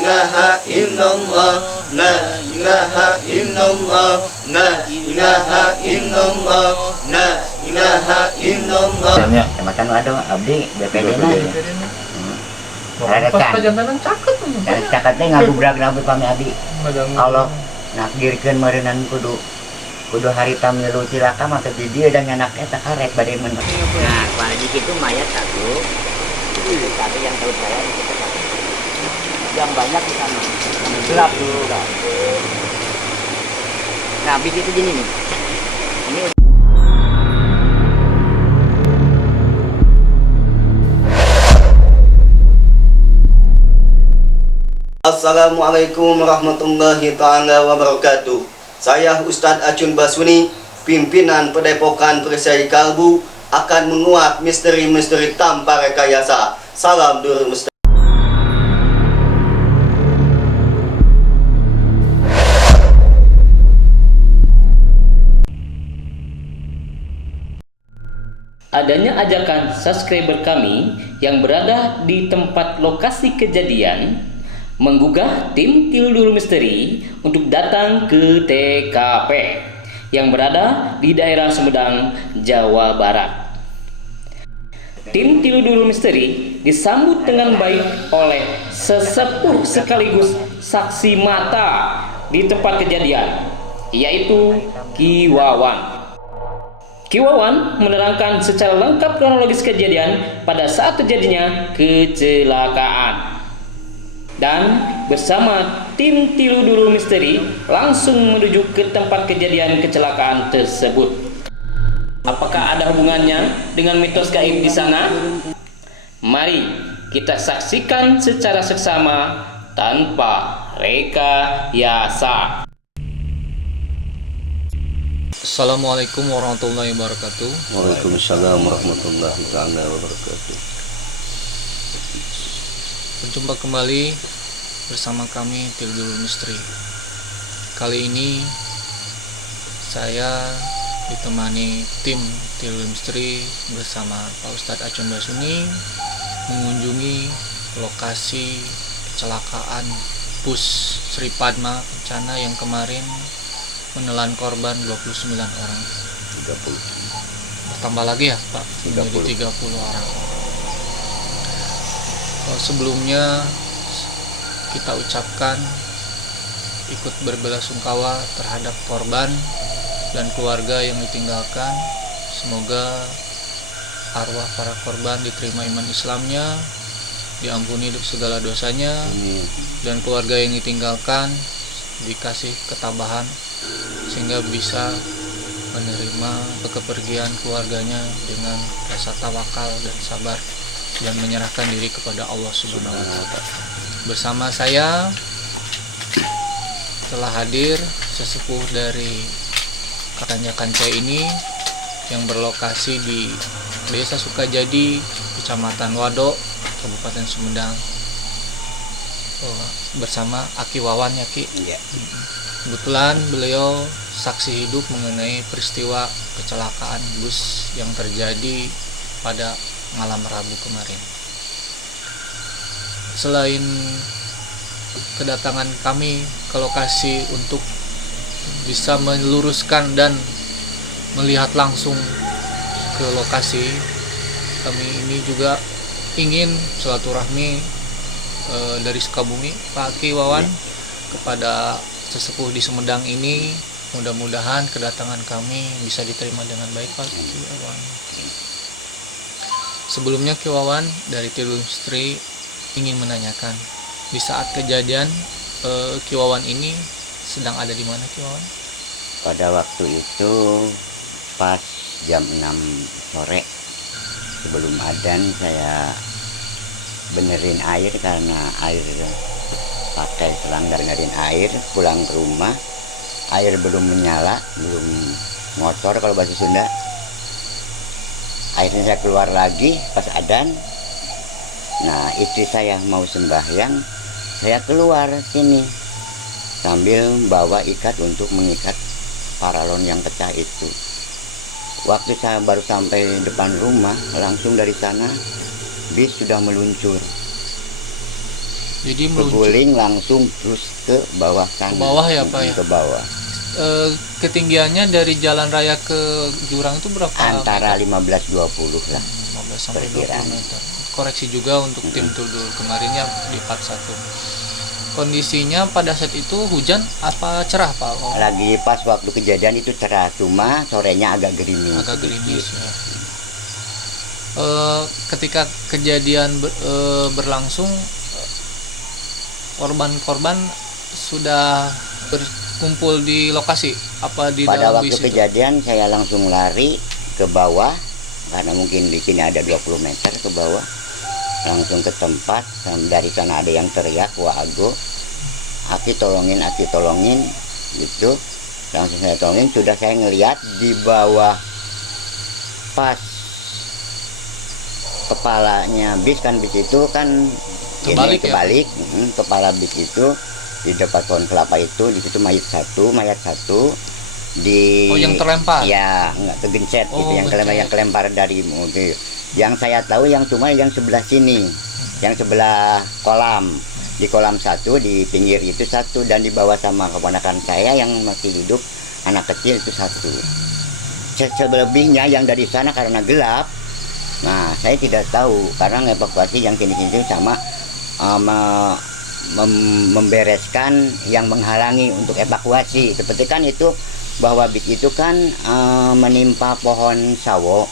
ilaha illallah, la ilaha illallah, la ilaha illallah, la ilaha illallah. Jamnya makan waduh abdi BPD na. Pas pajantanan caket tuh. Cakatnya ngagubrak nabi kami abdi. Allah nakdirkeun meureunnan kudu hari tamilu cilaka maka di dia dan anaknya tak karet badai men. Nah, kalau di situ mayat satu. Tapi yang tahu saya di situ satu. Yang banyak di sana. Gelap dulu kan. Nah, begitu gini nih. Ini Assalamualaikum warahmatullahi ta'ala wabarakatuh. Saya Ustadz Acun Basuni, pimpinan Padepokan Persai Kalbu, akan menguak misteri-misteri tanpa rekayasa. Salam Dur Mustaqim. Adanya ajakan subscriber kami yang berada di tempat lokasi kejadian menggugah tim Tildur Misteri untuk datang ke TKP yang berada di daerah Sumedang, Jawa Barat. Tim Tildur Misteri disambut dengan baik oleh sesepuh sekaligus saksi mata di tempat kejadian, yaitu Ki Wawan. Ki Wawan menerangkan secara lengkap kronologis kejadian pada saat terjadinya kecelakaan. Dan bersama tim Tildur Misteri langsung menuju ke tempat kejadian kecelakaan tersebut. Apakah ada hubungannya dengan mitos gaib di sana? Mari kita saksikan secara seksama tanpa rekayasa. Assalamualaikum warahmatullahi wabarakatuh. Waalaikumsalam warahmatullahi ta'ala wabarakatuh. Berjumpa kembali bersama kami Tildur Misteri. Kali ini saya ditemani tim Tildur Misteri bersama Pak Ustadz Acun Basuni mengunjungi lokasi kecelakaan bus Sri Padma Kencana yang kemarin menelan korban 29 orang. 30. Bertambah lagi ya Pak, menjadi 30 orang. Sebelumnya kita ucapkan ikut berbelasungkawa terhadap korban dan keluarga yang ditinggalkan. Semoga arwah para korban diterima iman Islamnya, diampuni segala dosanya, dan keluarga yang ditinggalkan dikasih ketabahan sehingga bisa menerima kepergian keluarganya dengan rasa tawakal dan sabar dan menyerahkan diri kepada Allah Subhanahu wa Ta'ala. Bersama saya telah hadir sesepuh dari Tanjakan C ini yang berlokasi di Desa Sukajadi, Kecamatan Wado, Kabupaten Sumedang. Bersama Aki Wawan ya Ki. iya. Kebetulan beliau saksi hidup mengenai peristiwa kecelakaan bus yang terjadi pada malam Rabu kemarin. Selain kedatangan kami ke lokasi untuk bisa meluruskan dan melihat langsung ke lokasi, kami ini juga ingin silaturahmi dari Sukabumi Pak Ki Wawan kepada sesepuh di Sumedang ini. Mudah-mudahan kedatangan kami bisa diterima dengan baik Pak Ki Wawan. Sebelumnya Ki Wawan dari Tildur Misteri ingin menanyakan, di saat kejadian Ki Wawan ini sedang ada di mana Ki Wawan? Pada waktu itu pas jam 6 sore sebelum adzan saya benerin air karena air pakai selang benerin air, pulang ke rumah air belum menyala, belum motor kalau bahasa Sunda. Akhirnya saya keluar lagi pas adzan. Nah, istri saya mau sembahyang, saya keluar sini sambil bawa ikat untuk mengikat paralon yang pecah itu. Waktu saya baru sampai depan rumah, langsung dari sana bis sudah meluncur. Jadi meluncur berguling langsung terus ke bawah sana. Ke bawah ya, Pak, ya? Ke bawah. ketinggiannya dari jalan raya ke jurang itu berapa? Antara 15-20 lah. 15 sampai 20 perkiraan. meter. Koreksi juga untuk tim Tudul kemarinnya di part 1. Kondisinya pada saat itu hujan apa cerah, Pak? Oh, Lagi pas waktu kejadian itu cerah, cuma sorenya agak gerimis. agak gerimis ya. Ketika kejadian berlangsung, korban-korban sudah berkumpul di lokasi apa di Pada dalam waktu bis itu? kejadian saya langsung lari ke bawah karena mungkin di sini ada 20 meter ke bawah, langsung ke tempat. Dan dari sana ada yang teriak, wah Ago, aki tolongin gitu. Langsung saya tolongin. Sudah saya ngelihat di bawah pas kepalanya bis, kan bis itu kan Kebalik ya? kebalik. Kepala bis itu di depan pohon kelapa itu, di situ mayat satu di Oh, yang terlempar? ya nggak kegencet gitu, Oh, yang gencet. kelempar dari mobil. Yang saya tahu yang cuma yang sebelah sini, yang sebelah kolam, di kolam satu, di pinggir itu satu, dan di bawah sama keponakan saya yang masih hidup, anak kecil itu satu. Selebihnya yang dari sana karena gelap, nah saya tidak tahu karena ngevakuasi yang kini-kini sama membereskan yang menghalangi untuk evakuasi. Seperti kan itu bahwa bis itu kan menimpa pohon sawo,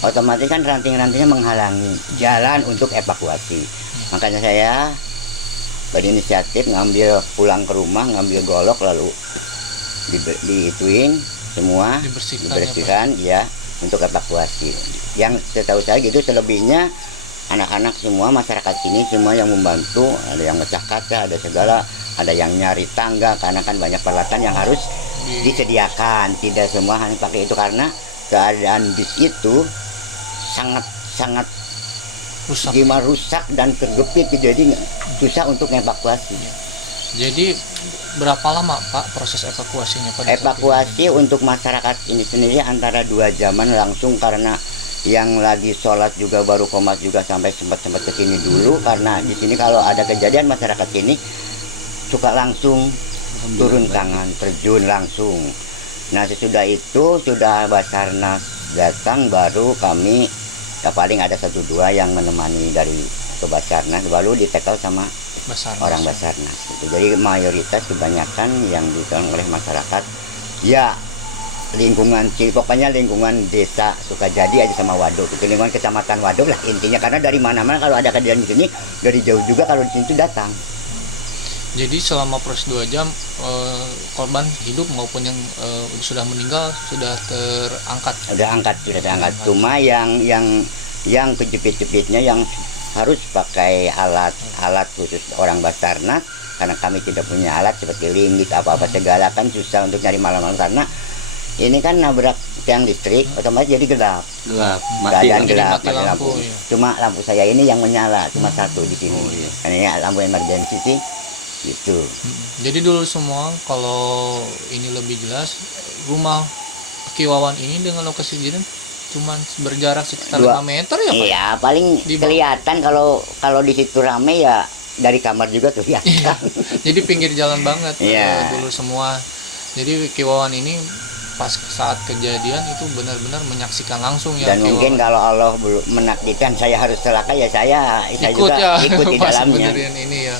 otomatis kan ranting-rantingnya menghalangi jalan untuk evakuasi. Makanya saya berinisiatif ngambil pulang ke rumah, ngambil golok lalu diituin semua, dibersihkan ya untuk evakuasi. Yang setahu saya gitu, selebihnya anak-anak semua, masyarakat sini semua yang membantu, ada yang mecah kaca, ada segala, ada yang nyari tangga karena kan banyak peralatan yang harus disediakan. Tidak semua hanya pakai itu karena keadaan bis itu sangat Rusak. rusak dan tergepit, jadi susah untuk evakuasi. Jadi berapa lama, Pak, proses evakuasinya pada saat Evakuasi untuk masyarakat ini sendiri antara 2 jaman langsung, karena yang lagi sholat juga baru komat juga sampai sempat ke sini dulu, karena di sini kalau ada kejadian masyarakat sini suka langsung turun tangan, terjun langsung. Nah sesudah itu sudah Basarnas datang, baru kami ya paling ada 1-2 yang menemani dari ke Basarnas, baru ditekel sama Basarnas? orang Basarnas gitu. Jadi mayoritas kebanyakan yang ditolong oleh masyarakat ya lingkungan pokoknya lingkungan desa Sukajadi aja sama Waduk, itu lingkungan kecamatan Waduk lah intinya, karena dari mana-mana kalau ada kejadian di sini dari jauh juga kalau di sini tuh datang. Jadi selama proses 2 jam korban hidup maupun yang sudah meninggal sudah terangkat. Sudah terangkat. Cuma yang kejepit-jepitnya yang harus pakai alat khusus orang Basarnas, karena kami tidak punya alat seperti linggis apa-apa segala, kan susah untuk nyari malam-malam karena ini kan nabrak tiang listrik, otomatis jadi gelap. Keadaan gelap, mati mati lampu, lampu. ya. Cuma lampu saya ini yang menyala, cuma satu di sini. Karena ini lampu emergensi sih, gitu. Jadi dulu semua, kalau ini lebih jelas, rumah Kiwawan ini dengan lokasi kejadian cuma berjarak sekitar 5 meter ya, Pak? Iya, paling Di bawah. kelihatan kalau di situ rame ya dari kamar juga kelihatan. Iya. Jadi pinggir jalan banget Iya. dulu semua. Jadi Kiwawan ini pas saat kejadian itu benar-benar menyaksikan langsung ya. Dan mungkin kalau Allah belum menakdirkan saya harus celaka ya saya ikut juga ya ikut di pas dalamnya. benerin ini ya.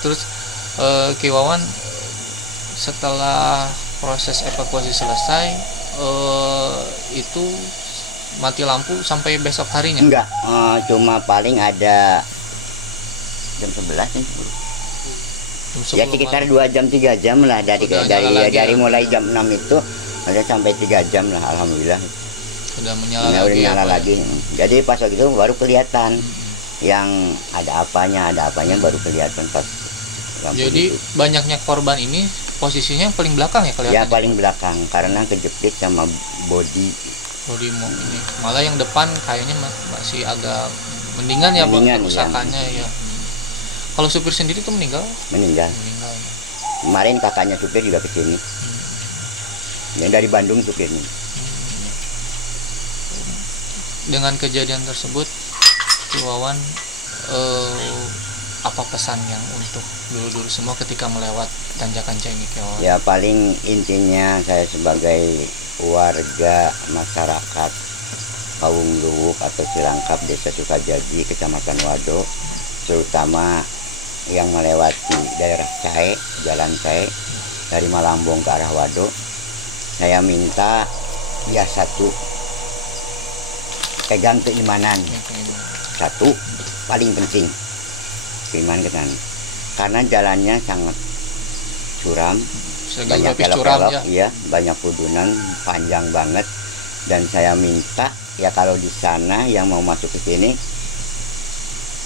Terus Kiwawan setelah proses evakuasi selesai itu mati lampu sampai besok harinya. Enggak, cuma paling ada jam 11 nih. Jam Ya 10 sekitar malam. 2 jam 3 jam lah dari Udah nyala lagi dari ya? mulai jam 6 itu ada sampai 3 jam lah, alhamdulillah. Udah menyala Udah lagi. nyala apa ya? lagi. Jadi pas waktu itu baru kelihatan yang ada apanya baru kelihatan pas lampu Jadi itu. banyaknya korban ini posisinya yang paling belakang ya Ya kelihatannya. paling belakang karena kejepit sama body. Bodi ini. Malah yang depan kayaknya masih agak mendingan ya, Pak, Mendingan, kerusakannya ya. Kalau supir sendiri tuh meninggal? meninggal. Meninggal. Kemarin kakaknya supir juga kesini. Yang dari Bandung supirnya. Dengan kejadian tersebut, Kiwawan apa pesan yang untuk dulu-dulu semua ketika melewat tanjakan Cengikiawan? Ya paling intinya saya sebagai warga masyarakat Pawung Luwuk atau Cilangkap, Desa Sukajadi, Kecamatan Wado, terutama yang melewati daerah Cahe, Jalan Cahe dari Malambong ke arah Wado, saya minta ya satu, pegang keimanan. Satu paling penting, keimanan ke sana. Karena jalannya sangat curam, banyak belok-belok, ya, banyak kudunan, panjang banget. Dan saya minta ya kalau di sana yang mau masuk ke sini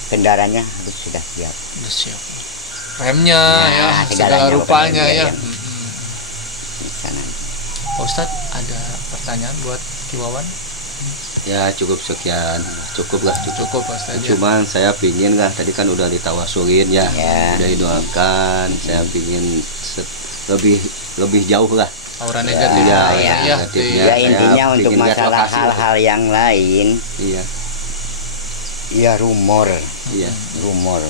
kendaraannya harus sudah siap. Sudah siap. Remnya ya, segala segalanya rupanya pokoknya, ya. ya. Di sana. Pak Ustadz, ada pertanyaan buat Kiwawan? Ya cukup sekian, cukup lah, cukup. Cukup Pak Ustadz. Cuman saya pingin lah, tadi kan udah ditawasulin ya, Ya. udah didoakan. Saya pingin lebih jauh lah. Aura negatif. Ya, ya, negatifnya. Ya saya intinya untuk pingin lihat masalah lokasi. hal-hal yang lain, Iya, ya rumor iya.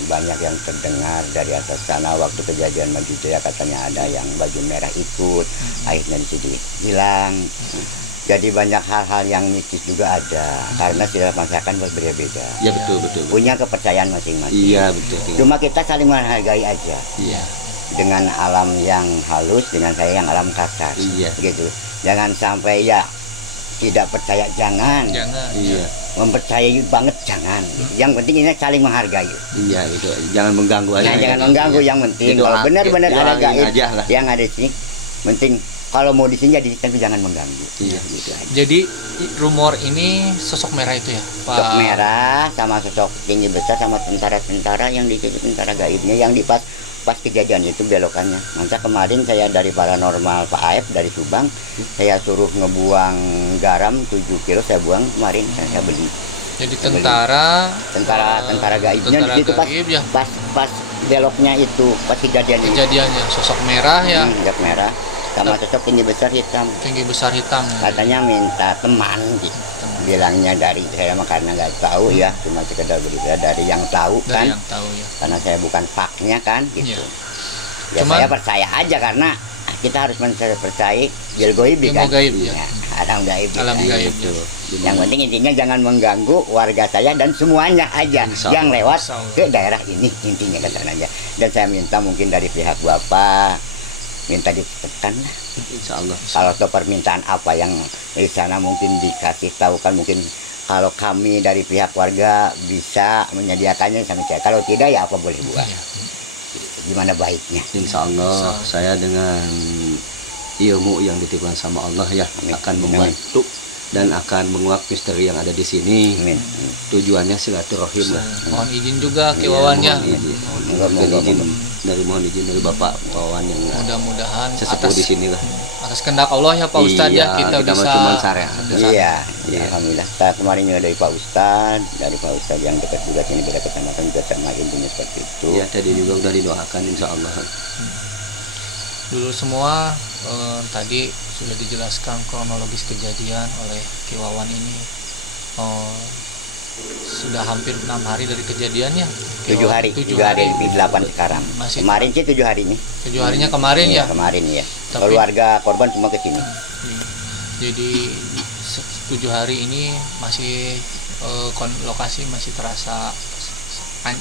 banyak yang terdengar dari atas sana. Waktu kejadian Madijaya katanya ada yang baju merah ikut, akhirnya di sini hilang. Jadi banyak hal-hal yang mistis juga ada, karena setiap masyarakat berbeda-beda, Iya betul, betul. punya kepercayaan masing-masing. Iya betul. Cuma kita saling menghargai aja, Iya, dengan alam yang halus, dengan saya yang alam kasar. Iya. Gitu. Jangan sampai ya tidak percaya, jangan. Jangan. iya, Mempercayai banget jangan. Yang penting ini saling menghargai. iya itu. Jangan mengganggu aja. Nah, jangan mengganggu, yang penting kalau benar-benar ada gaib aja lah. yang ada di sini, penting kalau mau di sini jadi, tapi jangan mengganggu. Iya. Gitu aja. Jadi rumor ini sosok merah itu ya, Pak? Sosok merah sama sosok tinggi besar sama tentara-tentara yang di tentara gaibnya yang di pas kejadian itu belokannya. Maka kemarin saya dari paranormal Pak Aep dari Subang, saya suruh ngebuang garam 7 kilo, saya buang kemarin, saya beli. Jadi tentara gaibnya tentara di situ pas, gaib ya. pas beloknya itu, pas kejadian ini. Kejadiannya sosok merah ya, Sosok merah sama sosok tinggi besar hitam. tinggi besar hitam ya. Katanya minta teman gitu. Bilangnya dari saya mah karena nggak tahu ya, cuma sekedar berita dari yang tahu kan. Dari yang tahu ya. Karena saya bukan faknya kan gitu. Iya. Ya Cuman- saya percaya aja karena kita harus percaya bil goib Ilmu kan. gaib, ya. Alam gaib. Alam kan. gaib, Gitu. ya. Yang penting intinya jangan mengganggu warga saya dan semuanya aja Insya yang lewat Insya Allah. ke daerah ini, intinya ke sana aja. Dan saya minta mungkin dari pihak Bapak minta ditekan lah. Insya Allah. Kalau ada permintaan apa yang di sana mungkin dikasih tahu kan, mungkin kalau kami dari pihak warga bisa menyediakannya sama saya. Kalau tidak ya apa boleh buat. Iya. Gimana baiknya. Insya Allah saya dengan ilmu yang dititipkan sama Allah ya Amin. akan membantu dan akan menguak misteri yang ada di sini. Amin. Tujuannya silaturahim lah. Mohon izin juga Kiwawannya. Iya, mohon izin. Mohon izin dari Bapak Wawan yang Mudah-mudahan sesepuh di sini lah. atas kehendak Allah ya Pak Ustadz ya, Iya, kita kita bisa mah cuman syariat. Iya, Iya. alhamdulillah. Saya kemarin juga dari Pak Ustadz yang dekat juga sini, beda kecamatan juga sama intinya seperti itu. Iya, tadi juga udah didoakan insya Allah. dulu semua. Tadi sudah dijelaskan kronologis kejadian oleh Kiwawan ini. Sudah hampir 6 hari dari kejadiannya. 7 hari, 7 hari lebih 8 sekarang. Masih Kemarin sih 7 hari nih. 7 harinya kemarin Iya, ya. kemarin ya. Tapi- Keluarga korban semua ke sini. Jadi 7 hari ini masih lokasi masih terasa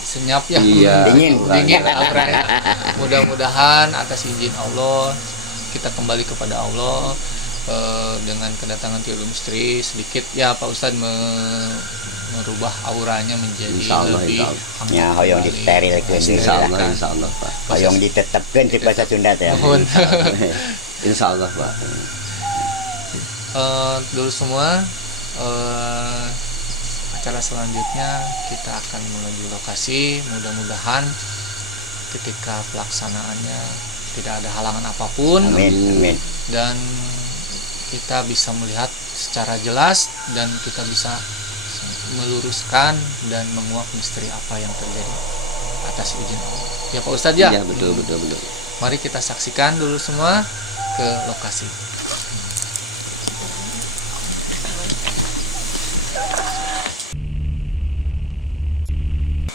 senyap ya. Iya. Dingin. Auranya. Mudah-mudahan atas izin Allah kita kembali kepada Allah dengan kedatangan Tiul Misteri sedikit ya Pak Ustadz merubah auranya menjadi Insya Allah, lebih insya Allah. hangat Ya, hoyong kembali. disterilkeun Insya Allah, Kan. insya Allah Pak. Hoyong ditetepkeun di bahasa Sunda teh. Mohon. Insya Allah Pak. Dulu semua acara selanjutnya kita akan menuju lokasi. Mudah-mudahan ketika pelaksanaannya tidak ada halangan apapun Amin, amin. dan kita bisa melihat secara jelas dan kita bisa meluruskan dan menguak misteri apa yang terjadi atas izin Allah. Ya Pak Ustadz ya. Iya, betul. Mari kita saksikan dulu semua ke lokasi.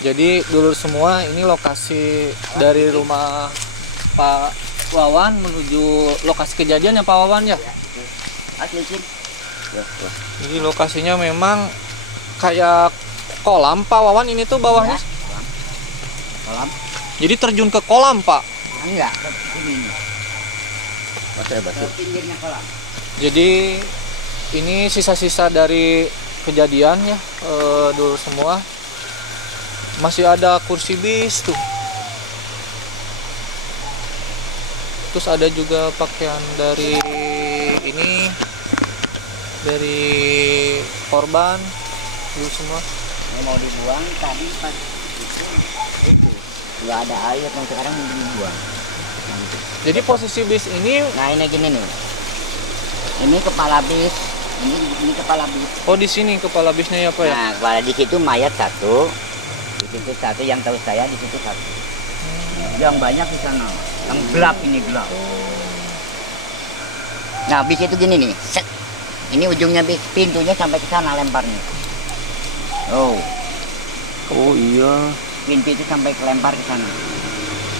Jadi dulur semua, ini lokasi dari rumah Pak Wawan menuju lokasi kejadian ya Pak Wawan ya. Asli sih. Jadi lokasinya memang kayak kolam Pak Wawan, ini tuh bawahnya. Kolam? Jadi terjun ke kolam Pak. Enggak, ini. Masih batu. Pinggirnya kolam. Jadi ini sisa-sisa dari kejadian ya, dulu semua. Masih ada kursi bis tuh. Terus ada juga pakaian dari ini, dari korban dulu semua. Ini mau dibuang tadi pas itu nggak ada air, yang sekarang mau dibuang. Jadi posisi bis ini, Nah ini gini nih, ini kepala bis, ini kepala bis. oh di sini kepala bisnya ya Pak ya. Nah kepala di situ mayat satu, di situ satu, yang tahu saya di situ satu. Yang banyak di sana, yang gelap, ini gelap. Nah bis itu gini nih, set. Ini ujungnya bis, pintunya sampai ke sana lemparnya. Oh, Oh iya. pintu itu sampai kelempar ke sana.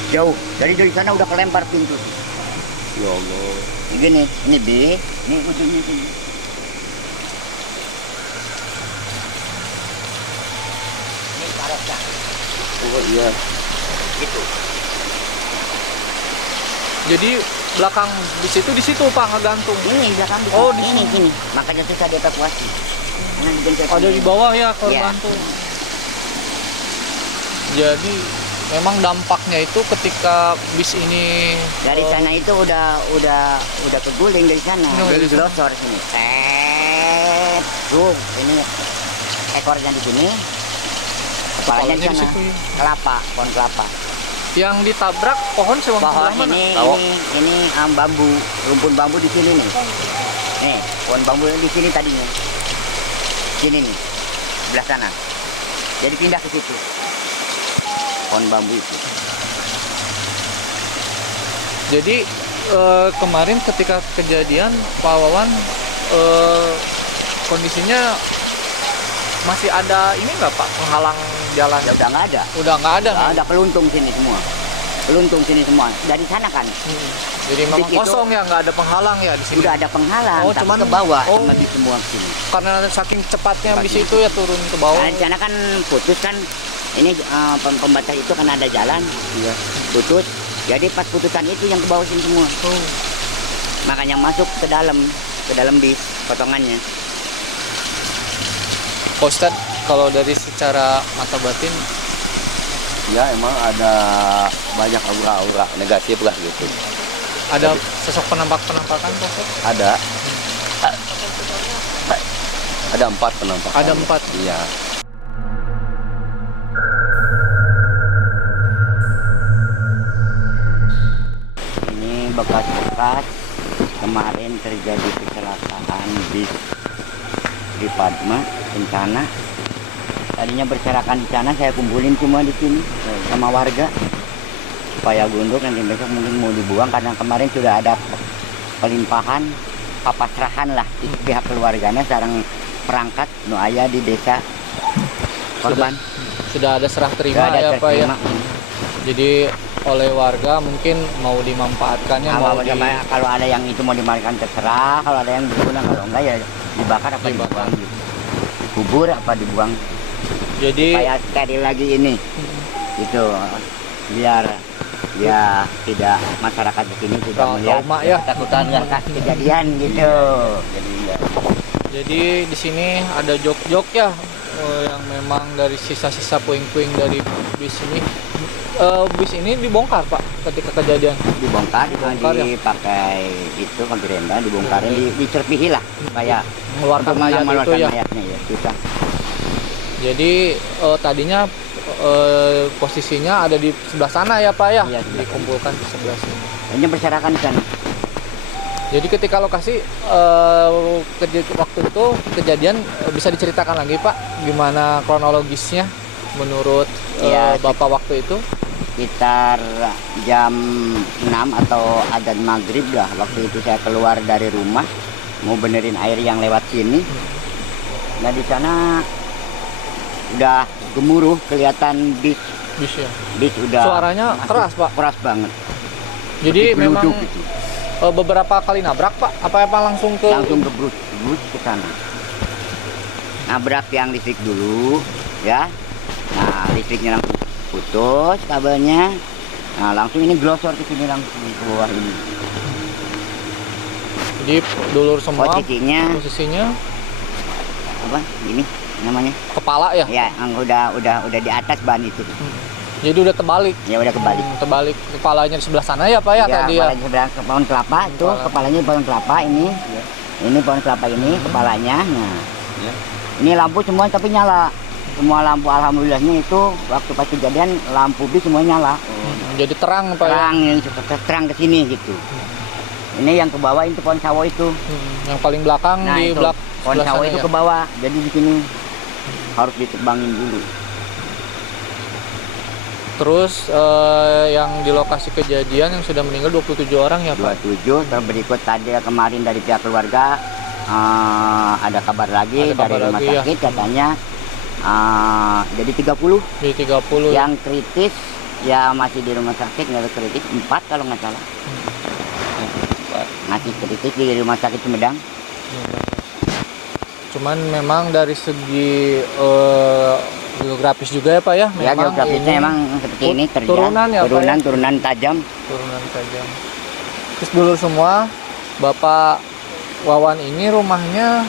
Jauh, dari sana udah kelempar pintu. Ya Allah. Gini, ini B, ini ujungnya sini. Ini karetnya, Oh iya. gitu. Jadi belakang bis itu di situ Pak ngegantung. Ini belakang bisa. Oh, di ini sini. sini. Makanya susah dievakuasi. Karena digencet. Ada di bawah ya korban Iya. tuh. Jadi memang dampaknya itu ketika bis ini Dari sana itu udah keguling dari sana. Oh, Jadi dari sana. glosor sini. Set. Tuh, ini ekornya di sini. Kepalanya di Kepalanya di sana. situ, ya. Kelapa, pohon kelapa. yang ditabrak pohon sebelah Pohon mana? ini bambu, rumpun bambu di sini nih. Nih, pohon bambu di sini tadinya. Sini nih, sebelah sana. Jadi pindah ke situ. Pohon bambu itu. Jadi kemarin ketika kejadian Pak Wawan kondisinya masih ada ini nggak Pak penghalang jalan? Ya udah nggak ada. Udah nggak ada. Nggak nih? ada, peluntung sini semua. Peluntung sini semua. Dari sana kan. Jadi memang Bis itu- kosong ya, nggak ada penghalang ya di sini. Udah ada penghalang, Oh, tapi cuman- ke bawah oh. sama bis semua ke sini. Karena saking cepatnya bis Cepatnya. itu ya turun ke bawah. Nah, di sana kan putus kan. Ini pembatas itu kan ada jalan. Iya. Putus. Jadi pas putusan itu yang ke bawah sini semua. Oh. Makanya masuk ke dalam bis potongannya. Pak Ustadz, kalau dari secara mata batin Ya emang ada banyak aura-aura negatif lah gitu. ada sosok penampakan Pak Ustadz? Ada. Ada 4 penampakan. Ada 4. Iya. Ini bekas-bekas kemarin terjadi kecelakaan bis di Padma Kencana. Tadinya berserakan di sana, saya kumpulin semua di sini sama warga supaya gunduk, nanti besok mungkin mau dibuang karena kemarin sudah ada pelimpahan papasrahan lah di pihak keluarganya sekarang perangkat nu aya di desa korban. Sudah ada serah terima Sudah ada ya Pak ya. terima. Jadi oleh warga mungkin mau dimanfaatkannya mau Kalau ada yang itu mau dimakan terserah, kalau ada yang digunakan, kalau enggak ya dibakar apa Dibakar. dibuang gitu. Kubur apa dibuang. jadi Supaya sekali lagi ini itu biar ya tidak masyarakat di sini tidak Trauma melihat ya. ketakutan bekas kejadian gitu. jadi di sini ada jok-jok ya yang memang dari sisa-sisa puing-puing dari bis ini. Bis ini dibongkar Pak ketika kejadian. Dibongkar, Dibongkar, ya? dipakai itu pakai renda, dibongkarin, dicerpihi lah supaya Mengeluarkan untuk mayat itu mengeluarkan ya. mayatnya ya susah. Jadi tadinya posisinya ada di sebelah sana ya Pak ya, Iya, sebelah dikumpulkan di sebelah sini. Hanya berserakan di sana. Jadi ketika lokasi waktu itu kejadian bisa diceritakan lagi Pak gimana kronologisnya menurut Iya, Bapak waktu itu? Sekitar jam 6 atau adzan maghrib lah waktu itu saya keluar dari rumah mau benerin air yang lewat sini. Nah di sana udah gemuruh kelihatan bis Bis ya. udah Suaranya masuk. keras, Pak. Keras banget. Jadi Seperti memang peluduk gitu. beberapa kali nabrak, Pak. Apa langsung ke Langsung gebrut ke sana. Nabrak tiang listrik dulu, ya. Nah, listriknya langsung putus kabelnya. Nah, langsung ini glosor ke sini langsung ke bawah ini. Jadi dulur semua Posisinya apa? Ini namanya? kepala ya. Ya, yang udah di atas ban itu. Jadi udah terbalik. Ya udah kebalik. Terbalik kepalanya di sebelah sana ya, Pak ya, tadi ya. Kepalanya sebelah ke pohon kelapa itu, Kepala. kepalanya pohon kelapa ini. Ini pohon kelapa ini kepalanya. Nah. Ini lampu semua tapi nyala. Semua lampu alhamdulillahnya itu waktu pas kejadian lampu bis semua nyala. Jadi terang, Pak ya. Terang yang terang ke sini gitu. Ini yang ke bawah itu pohon sawo itu. Yang paling belakang Nah, di itu belakang pohon sawo itu ya. ke bawah. Jadi di sini harus ditebangin dulu. Terus yang di lokasi kejadian yang sudah meninggal 27 orang ya, Pak. 27 terus berikut tadi kemarin dari pihak keluarga ada kabar lagi Ada kabar dari rumah lagi, ya. sakit katanya jadi 30 Di 30 ya. yang kritis ya masih di rumah sakit nggak kritis 4 kalau nggak salah masih kritis di rumah sakit Sumedang. Cuman memang dari segi geografis juga ya, Pak ya. Ya geografisnya ini emang seperti ini terjal turunan ya, Pak, ya? turunan tajam. Turunan tajam. Terus dulu semua Bapak Wawan ini rumahnya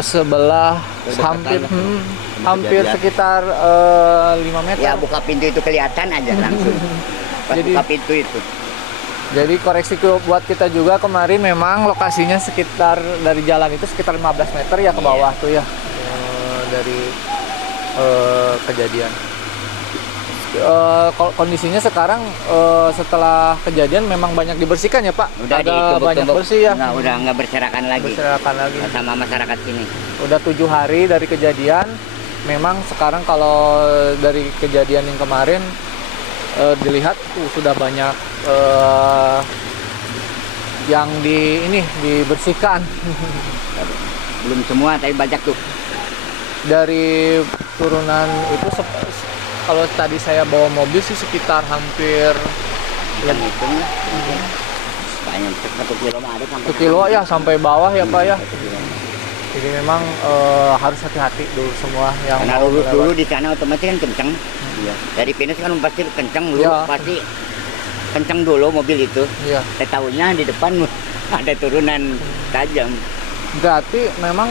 sebelah hampir hampir kejadian. sekitar 5 meter. Ya buka pintu itu kelihatan aja langsung. Pas Jadi- buka pintu itu. Jadi koreksi buat kita juga kemarin memang lokasinya sekitar dari jalan itu sekitar 15 meter ya ke bawah tuh ya dari kejadian. Kondisinya sekarang setelah kejadian memang banyak dibersihkan ya, Pak. Udah Ada banyak bersih ya. udah nggak berserakan lagi Berserakan lagi. sama masyarakat sini. Udah 7 hari dari kejadian. Memang sekarang kalau dari kejadian yang kemarin dilihat sudah banyak yang dibersihkan. Belum semua tapi banyak tuh. Dari turunan itu kalau tadi saya bawa mobil sih sekitar hampir Yang itu banyak 1 kilo mah ada sampai 1 kilo ya sampai bawah ya, Pak ya. 1 kilo. Jadi memang harus hati-hati dulu semua yang Karena mau lurus melewati. dulu di sana otomatis kan kenceng. Iya. Dari pinus kan pasti kenceng dulu, Iya. pasti kenceng dulu mobil itu. Iya. Saya tahunya di depan ada turunan tajam. Berarti memang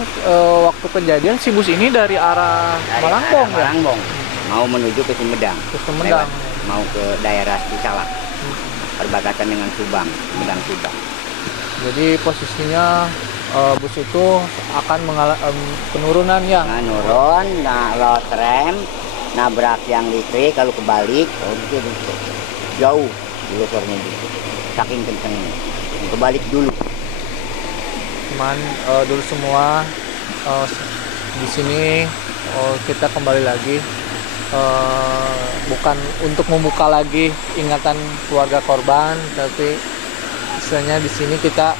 waktu kejadian si bus ini dari arah Dari Malangbong arah ya? Malangbong. Mau menuju ke Sumedang. Ke Sumedang. Lewat, mau ke daerah Cisalak. Perbatasan dengan Subang, Sumedang Subang. Jadi posisinya bus itu akan mengalami penurunan ya. Nah, nurun, lot rem, nabrak yang listrik, kalau kebalik, itu jauh losornya gitu. Saking kencengnya. Kebalik dulu. Cuman dulu semua di sini kita kembali lagi bukan untuk membuka lagi ingatan keluarga korban, tapi istilahnya di sini kita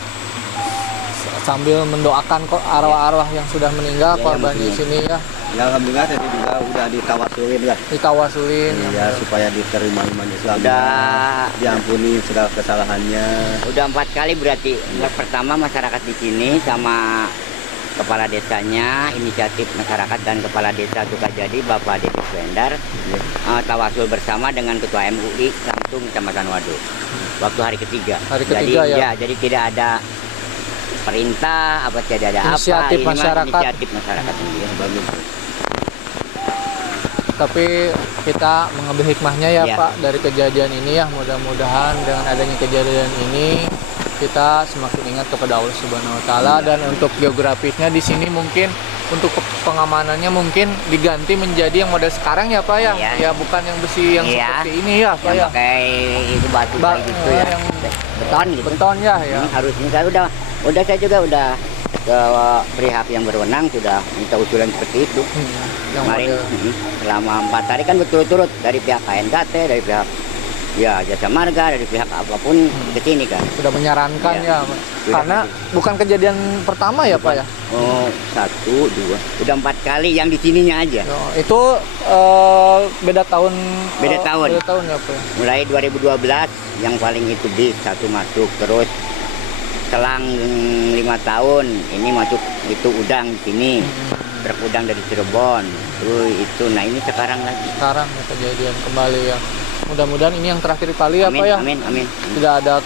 sambil mendoakan kok arwah-arwah yang sudah meninggal Ya, korban yang di sini ya Ya alhamdulillah tadi juga udah ditawasulin lah. ditawasulin. Ya supaya diterima iman Islam. Udah Diampuni segala kesalahannya. udah 4 kali berarti. Yang pertama masyarakat di sini sama kepala desanya, inisiatif masyarakat dan kepala desa Sukajadi Bapak Deddy Swendar tawasul bersama dengan ketua MUI langsung Kecamatan Waduk. Waktu hari ketiga. Hari ketiga ya. Jadi tidak ada perintah apa tidak ada Inisiatif apa. Ini mah masyarakat. Inisiatif masyarakat sendiri. Bagus. Tapi kita mengambil hikmahnya ya Ya. Pak dari kejadian ini ya, mudah-mudahan dengan adanya kejadian ini kita semakin ingat kepada Allah Subhanahu wa taala. Dan untuk geografisnya di sini mungkin untuk pengamanannya mungkin diganti menjadi yang model sekarang ya Pak ya. Iya. Ya bukan yang besi yang Iya. seperti ini ya Pak Yang ya. pakai itu batu kayak gitu ya. yang Beton gitu. beton ya ya. Harusnya saya saya juga udah ke pihak yang berwenang sudah minta usulan seperti itu. Yang Kemarin model selama 4 hari kan berturut-turut dari pihak KNKT, dari pihak ya jasa marga dari pihak apapun ke sini kan. Sudah menyarankan Iya. ya, Sudah karena bukan kejadian pertama ya Pak ya. Oh, 1, 2, udah 4 kali yang di sininya aja. Itu beda tahun. Beda tahun. Beda tahun ya Pak ya. Mulai 2012 yang paling itu bis satu masuk, terus selang 5 tahun ini masuk itu udang di sini. Truk udang dari Cirebon. Terus itu, nah ini sekarang lagi. Sekarang ya kejadian kembali ya. Mudah-mudahan ini yang terakhir kali ya Amin, Pak ya. amin, amin. Tidak ada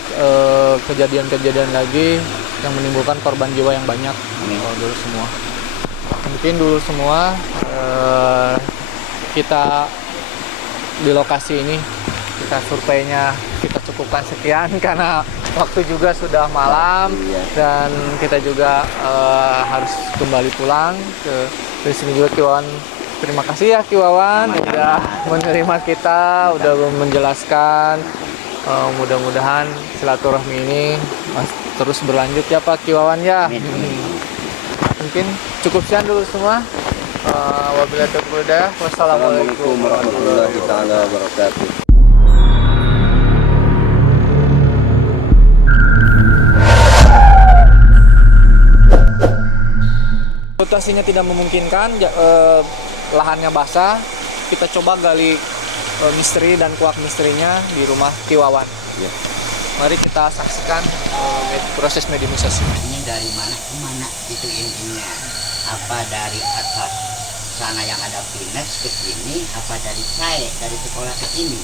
kejadian-kejadian lagi yang menimbulkan korban jiwa yang banyak. Amin. Dulu semua. Mungkin dulu semua kita di lokasi ini kita surveinya kita cukupkan sekian karena waktu juga sudah malam dan kita juga harus kembali pulang ke sini juga. Ki Wawan, terima kasih ya Ki Wawan udah menerima kita, udah menjelaskan. Mudah-mudahan silaturahmi ini terus berlanjut ya Pak Ki Wawan ya. Mungkin cukup sekian dulu semua. Wabillahi taufiq wal hidayah. Wassalamualaikum warahmatullahi taala wabarakatuh. Situasinya tidak memungkinkan, lahannya basah. Kita coba gali misteri dan kuak misterinya di rumah Ki Wawan. Ya. Mari kita saksikan proses mediumisasi. Ini dari mana ke mana itu intinya? Apa dari atas sana yang ada pinus ke sini? Apa dari saya dari sekolah ke sini?